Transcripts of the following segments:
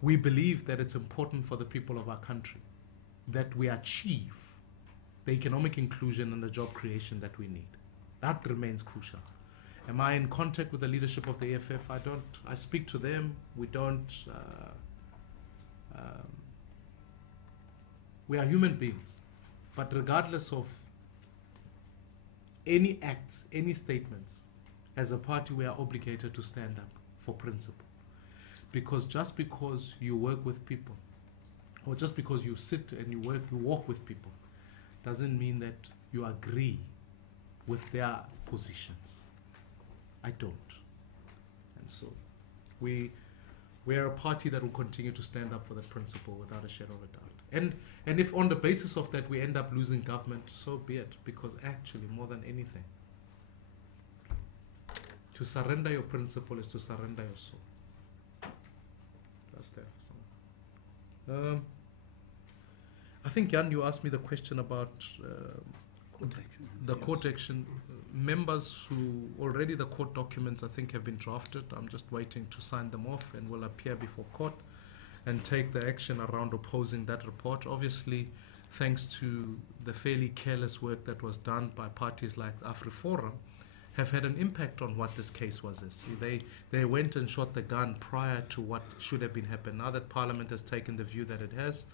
we believe that it's important for the people of our country that we achieve the economic inclusion and the job creation that we need. That remains crucial. Am I in contact with the leadership of the EFF? I don't. I speak to them. We don't. We are human beings. But regardless of any acts, any statements, as a party we are obligated to stand up for principle. Because just because you work with people, or just because you sit and you walk with people, doesn't mean that you agree with their positions. I don't. And so we are a party that will continue to stand up for that principle without a shadow of a doubt. And if on the basis of that we end up losing government, so be it. Because actually, more than anything, to surrender your principle is to surrender your soul. That's that for someone. I think, Jan, you asked me the question about the court action. Members who already the court documents, I think, have been drafted. I'm just waiting to sign them off and will appear before court and take the action around opposing that report. Obviously, thanks to the fairly careless work that was done by parties like AfriForum, have had an impact on what this case was. They went and shot the gun prior to what should have been happened. Now that Parliament has taken the view that it has,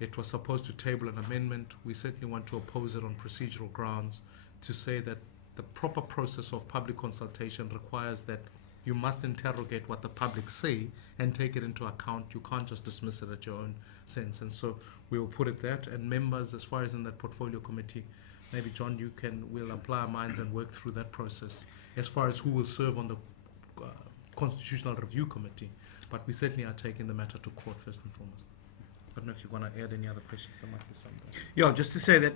it was supposed to table an amendment. We certainly want to oppose it on procedural grounds to say that the proper process of public consultation requires that you must interrogate what the public say and take it into account. You can't just dismiss it at your own sense. And so we will put it that. And members, as far as in that portfolio committee, maybe John, we'll apply our minds and work through that process as far as who will serve on the Constitutional Review Committee. But we certainly are taking the matter to court first and foremost. I don't know if you want to add any other questions. There might be something. Yeah, just to say that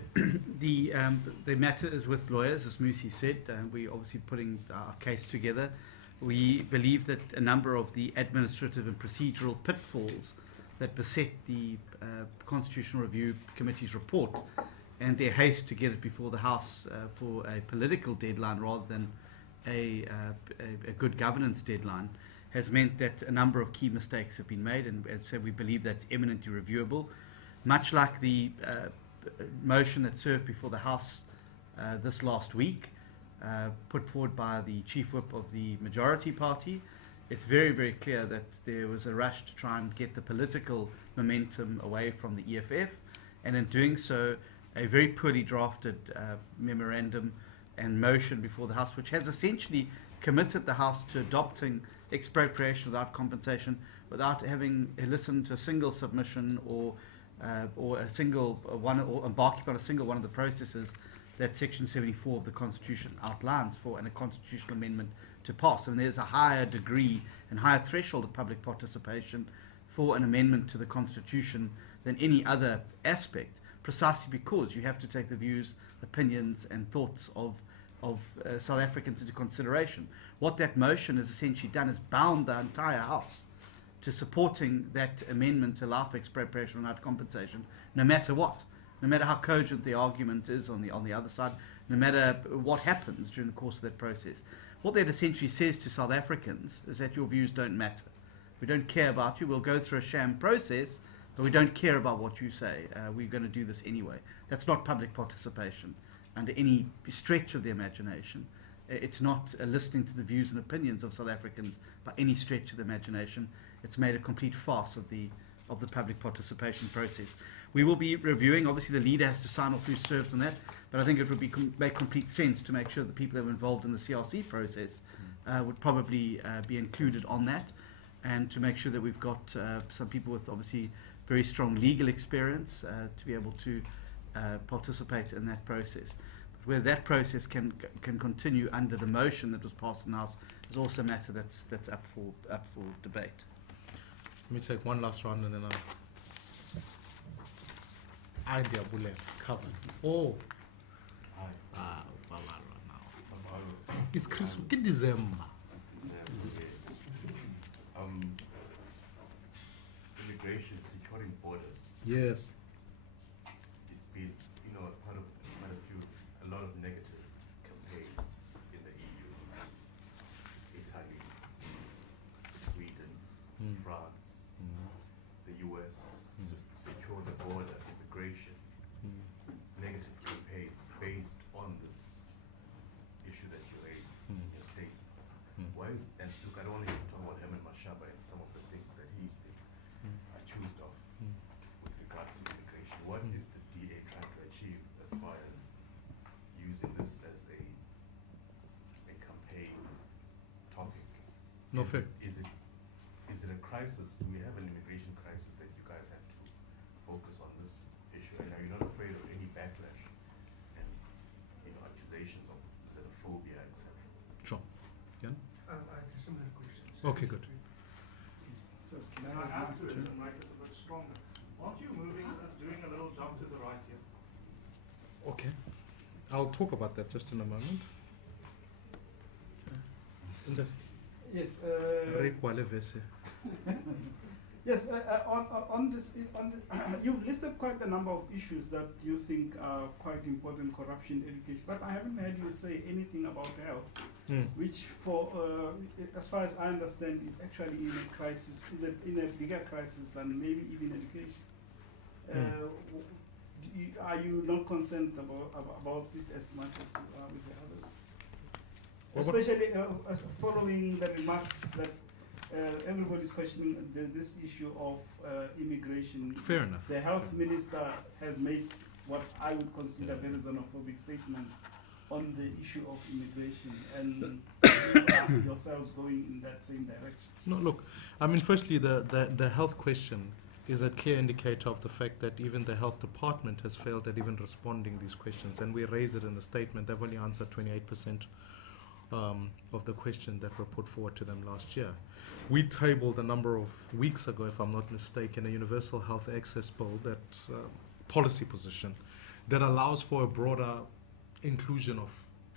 the matter is with lawyers, as Mmusi said. We're obviously putting our case together. We believe that a number of the administrative and procedural pitfalls that beset the Constitutional Review Committee's report and their haste to get it before the House for a political deadline rather than a good governance deadline has meant that a number of key mistakes have been made, and as I said, we believe that's eminently reviewable. Much like the motion that served before the House this last week, put forward by the Chief Whip of the majority party, it's very, very clear that there was a rush to try and get the political momentum away from the EFF, and in doing so, a very poorly drafted memorandum and motion before the House, which has essentially committed the House to adopting expropriation without compensation, without having listened to a single submission or a single one, or embarking on a single one of the processes that Section 74 of the Constitution outlines for a constitutional amendment to pass. And there's a higher degree and higher threshold of public participation for an amendment to the Constitution than any other aspect, precisely because you have to take the views, opinions, and thoughts of South Africans into consideration. What that motion has essentially done is bound the entire House to supporting that amendment to allow for expropriation without compensation, no matter what, no matter how cogent the argument is on the other side, no matter what happens during the course of that process. What that essentially says to South Africans is that your views don't matter. We don't care about you. We'll go through a sham process, but we don't care about what you say. We're going to do this anyway. That's not public participation under any stretch of the imagination. It's not listening to the views and opinions of South Africans by any stretch of the imagination. It's made a complete farce of the public participation process. We will be reviewing. Obviously, the leader has to sign off who served on that, but I think it would make complete sense to make sure the people that were involved in the CRC process would probably be included on that, and to make sure that we've got some people with obviously very strong legal experience to be able to participate in that process. But where that process can continue under the motion that was passed in the House is also a matter that's up for debate. Let me take one last round and then idea bullet covered. Oh, it's Christmas. Get December. Immigration, securing borders. Yes. It's been, part of a lot of negative campaigns in the EU, Italy, Sweden, France, No fair. Is it a crisis? Do we have an immigration crisis that you guys have to focus on this issue? And are you not afraid of any backlash and accusations of xenophobia, etc.? Sure. Jan? I have a similar question. Okay, good. So, I have to make it a bit stronger. Aren't you doing a little jump to the right here? Okay. I'll talk about that just in a moment. Yes. Yes. On this, you've listed quite a number of issues that you think are quite important: corruption, education. But I haven't heard you say anything about health, which, as far as I understand, is actually in a crisis, in a bigger crisis than maybe even education. Are you not concerned about it as much as you are with the others? Especially following the remarks that everybody's questioning this issue of immigration. Fair enough. The health minister has made what I would consider very xenophobic statements on the issue of immigration, and yourselves going in that same direction. No, look, I mean, firstly, the health question is a clear indicator of the fact that even the health department has failed at even responding these questions, and we raise it in the statement. They've only answered 28% of the questions that were put forward to them last year. We tabled a number of weeks ago, if I'm not mistaken, a universal health access bill, that policy position that allows for a broader inclusion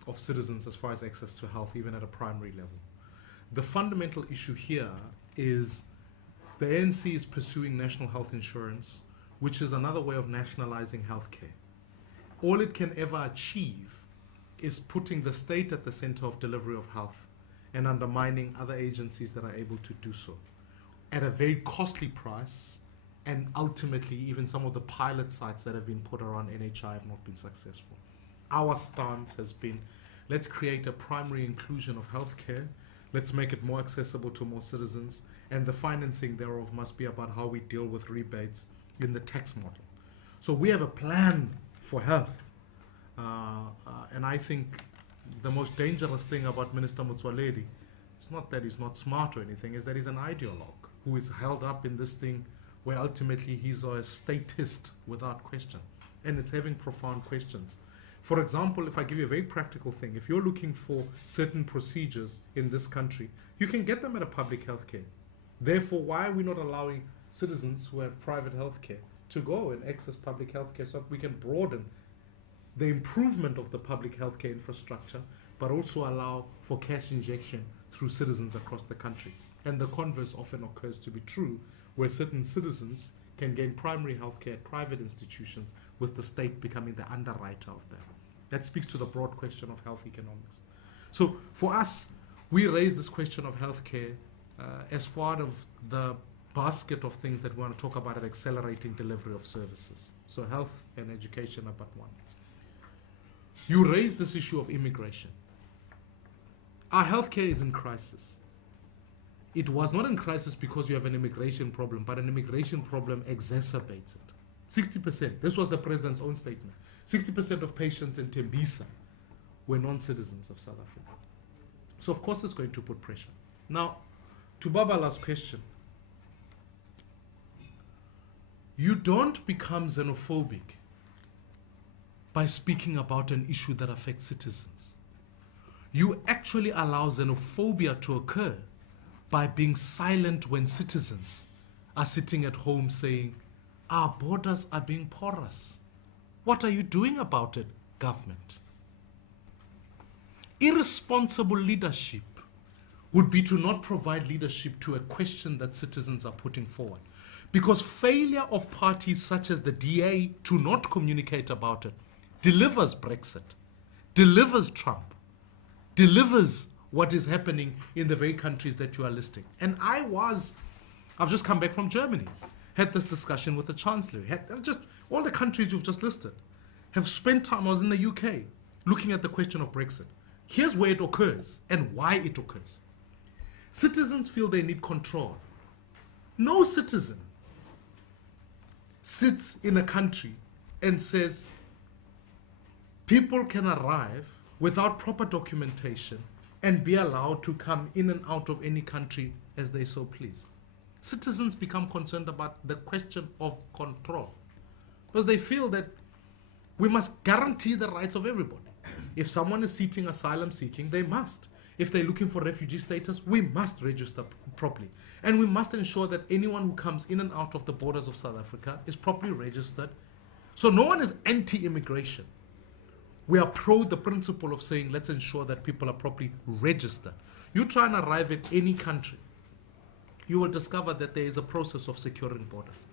of citizens as far as access to health, even at a primary level. The fundamental issue here is the ANC is pursuing national health insurance, which is another way of nationalizing healthcare. All it can ever achieve is putting the state at the center of delivery of health and undermining other agencies that are able to do so at a very costly price, and ultimately even some of the pilot sites that have been put around NHI have not been successful. Our stance has been, let's create a primary inclusion of healthcare, let's make it more accessible to more citizens, and the financing thereof must be about how we deal with rebates in the tax model. So we have a plan for health. And I think the most dangerous thing about Minister Motsoaledi is not that he's not smart or anything, is that he's an ideologue who is held up in this thing where ultimately he's a statist without question. And it's having profound questions. For example, if I give you a very practical thing, if you're looking for certain procedures in this country, you can get them at a public health care. Therefore, why are we not allowing citizens who have private health care to go and access public health care so that we can broaden the improvement of the public healthcare infrastructure, but also allow for cash injection through citizens across the country? And the converse often occurs to be true, where certain citizens can gain primary healthcare at private institutions, with the state becoming the underwriter of that. That speaks to the broad question of health economics. So for us, we raise this question of healthcare as part of the basket of things that we want to talk about at accelerating delivery of services. So health and education are but one. You raise this issue of immigration. Our healthcare is in crisis. It was not in crisis because you have an immigration problem, but an immigration problem exacerbates it. 60%, this was the president's own statement, 60% of patients in Tembisa were non-citizens of South Africa. So of course it's going to put pressure. Now, to Babala's question, you don't become xenophobic by speaking about an issue that affects citizens. You actually allow xenophobia to occur by being silent when citizens are sitting at home saying, our borders are being porous. What are you doing about it, government? Irresponsible leadership would be to not provide leadership to a question that citizens are putting forward. Because failure of parties such as the DA to not communicate about it delivers Brexit, delivers Trump, delivers what is happening in the very countries that you are listing. And I've just come back from Germany, had this discussion with the Chancellor, just all the countries you've just listed, have spent time. I was in the UK looking at the question of Brexit. Here's where it occurs and why it occurs. Citizens feel they need control. No citizen sits in a country and says, people can arrive without proper documentation and be allowed to come in and out of any country as they so please. Citizens become concerned about the question of control because they feel that we must guarantee the rights of everybody. If someone is seeking asylum seeking, they must. If they're looking for refugee status, we must register properly. And we must ensure that anyone who comes in and out of the borders of South Africa is properly registered. So no one is anti-immigration. We are pro the principle of saying, let's ensure that people are properly registered. You try and arrive at any country, you will discover that there is a process of securing borders.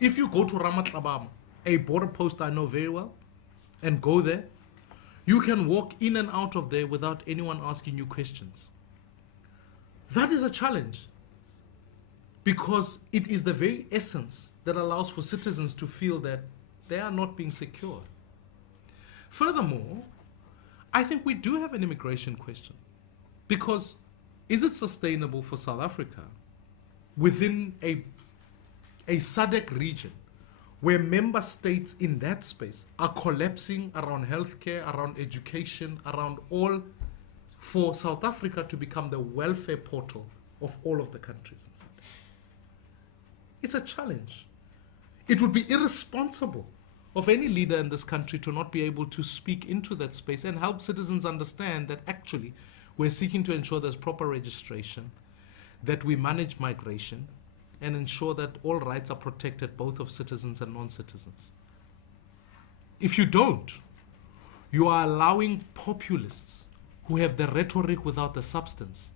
If you go to Ramatlabama, a border post I know very well, and go there, you can walk in and out of there without anyone asking you questions. That is a challenge because it is the very essence that allows for citizens to feel that they are not being secure. Furthermore, I think we do have an immigration question because is it sustainable for South Africa within a SADC region where member states in that space are collapsing around healthcare, around education, around all, for South Africa to become the welfare portal of all of the countries in SADC? It's a challenge. It would be irresponsible of any leader in this country to not be able to speak into that space and help citizens understand that actually we're seeking to ensure there's proper registration, that we manage migration, and ensure that all rights are protected, both of citizens and non-citizens. If you don't, you are allowing populists who have the rhetoric without the substance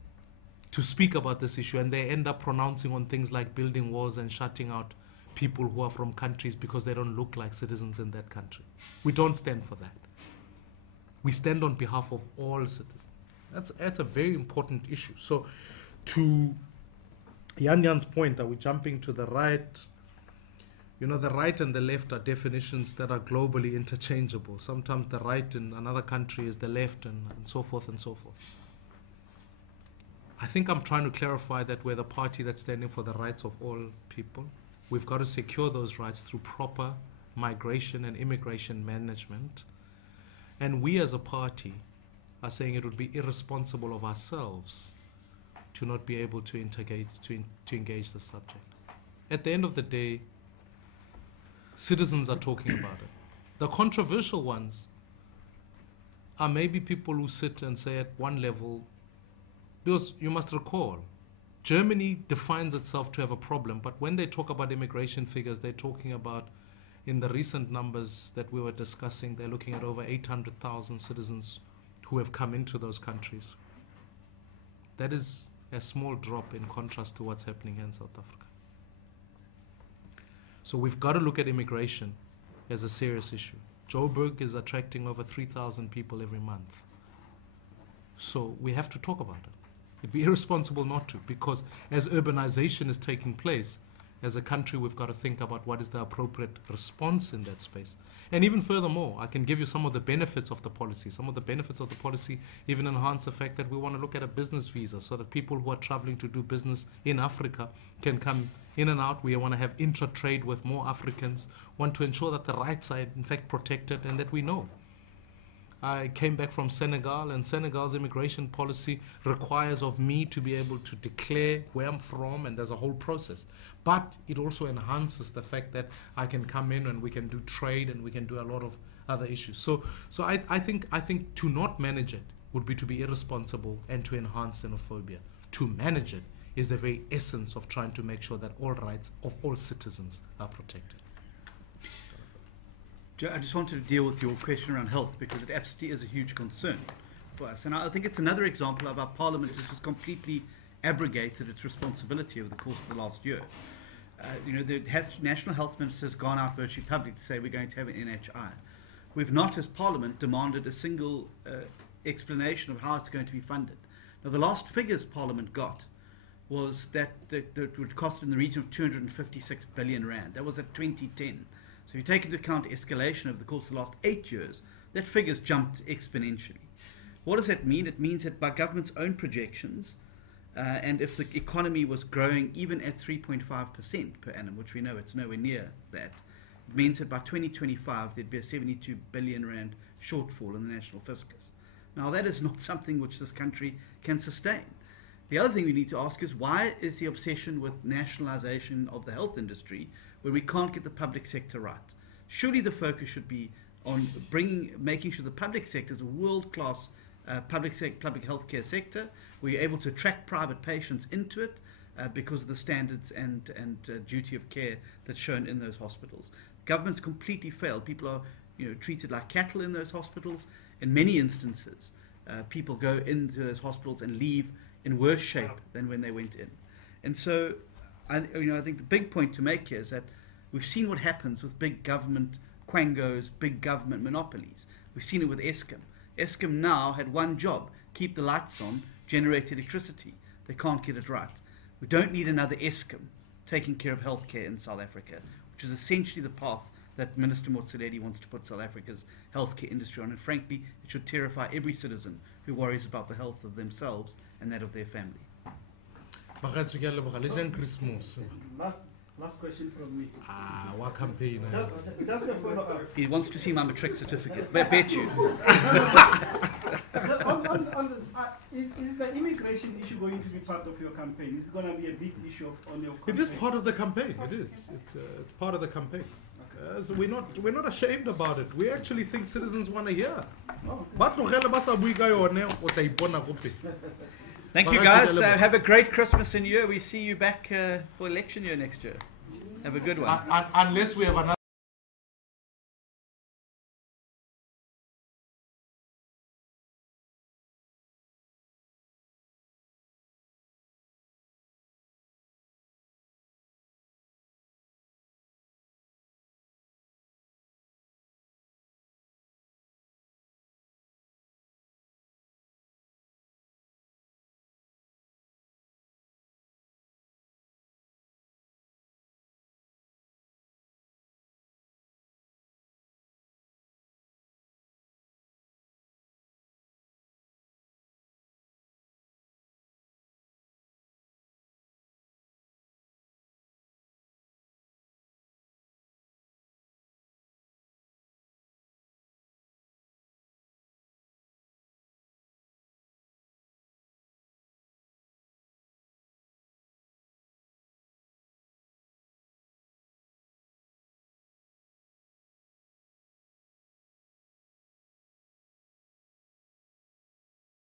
to speak about this issue, and they end up pronouncing on things like building walls and shutting out people who are from countries because they don't look like citizens in that country. We don't stand for that. We stand on behalf of all citizens. That's a very important issue. So to Yan's point, are we jumping to the right? You know, the right and the left are definitions that are globally interchangeable. Sometimes the right in another country is the left and so forth and so forth. I think I'm trying to clarify that we're the party that's standing for the rights of all people. We've got to secure those rights through proper migration and immigration management. And we as a party are saying it would be irresponsible of ourselves to not be able to engage the subject. At the end of the day, citizens are talking about it. The controversial ones are maybe people who sit and say at one level, because you must recall, Germany defines itself to have a problem, but when they talk about immigration figures, they're talking about, in the recent numbers that we were discussing, they're looking at over 800,000 citizens who have come into those countries. That is a small drop in contrast to what's happening here in South Africa. So we've got to look at immigration as a serious issue. Joburg is attracting over 3,000 people every month. So we have to talk about it. It'd be irresponsible not to, because as urbanization is taking place, as a country we've got to think about what is the appropriate response in that space. And even furthermore, I can give you some of the benefits of the policy. Some of the benefits of the policy even enhance the fact that we want to look at a business visa so that people who are traveling to do business in Africa can come in and out. We want to have intra-trade with more Africans, want to ensure that the rights are in fact protected and that we know. I came back from Senegal, and Senegal's immigration policy requires of me to be able to declare where I'm from, and there's a whole process. But it also enhances the fact that I can come in and we can do trade and we can do a lot of other issues. So I think to not manage it would be to be irresponsible and to enhance xenophobia. To manage it is the very essence of trying to make sure that all rights of all citizens are protected. I just wanted to deal with your question around health, because it absolutely is a huge concern for us. And I think it's another example of our Parliament has just completely abrogated its responsibility over the course of the last year. The National Health Minister has gone out virtually public to say we're going to have an NHI. We've not, as Parliament, demanded a single explanation of how it's going to be funded. Now, the last figures Parliament got was that it would cost in the region of 256 billion rand. That was at 2010. So if you take into account escalation over the course of the last 8 years, that figure's jumped exponentially. What does that mean? It means that by government's own projections, and if the economy was growing even at 3.5% per annum, which we know it's nowhere near that, it means that by 2025 there'd be a 72 billion rand shortfall in the national fiscus. Now, that is not something which this country can sustain. The other thing we need to ask is, why is the obsession with nationalization of the health industry where we can't get the public sector right? Surely the focus should be on making sure the public sector is a world-class public healthcare sector, where you're able to attract private patients into it because of the standards and duty of care that's shown in those hospitals. Governments completely failed. People are treated like cattle in those hospitals. In many instances, people go into those hospitals and leave in worse shape than when they went in. And so, I think the big point to make here is that we've seen what happens with big government quangos, big government monopolies. We've seen it with Eskom. Eskom now had one job: keep the lights on, generate electricity. They can't get it right. We don't need another Eskom taking care of healthcare in South Africa, which is essentially the path that Minister Motsoaledi wants to put South Africa's healthcare industry on. And frankly, it should terrify every citizen who worries about the health of themselves and that of their family. Last question from me. What campaign? Just a follow-up. He wants to see my matric certificate. I bet you. On this, is the immigration issue going to be part of your campaign? Is it going to be a big issue on your campaign? It is part of the campaign. It is. It's part of the campaign. So we're not ashamed about it. We actually think citizens want to hear. Thank you, guys. Have a great Christmas and year. We see you back for election year next year. Have a good one. Unless we have another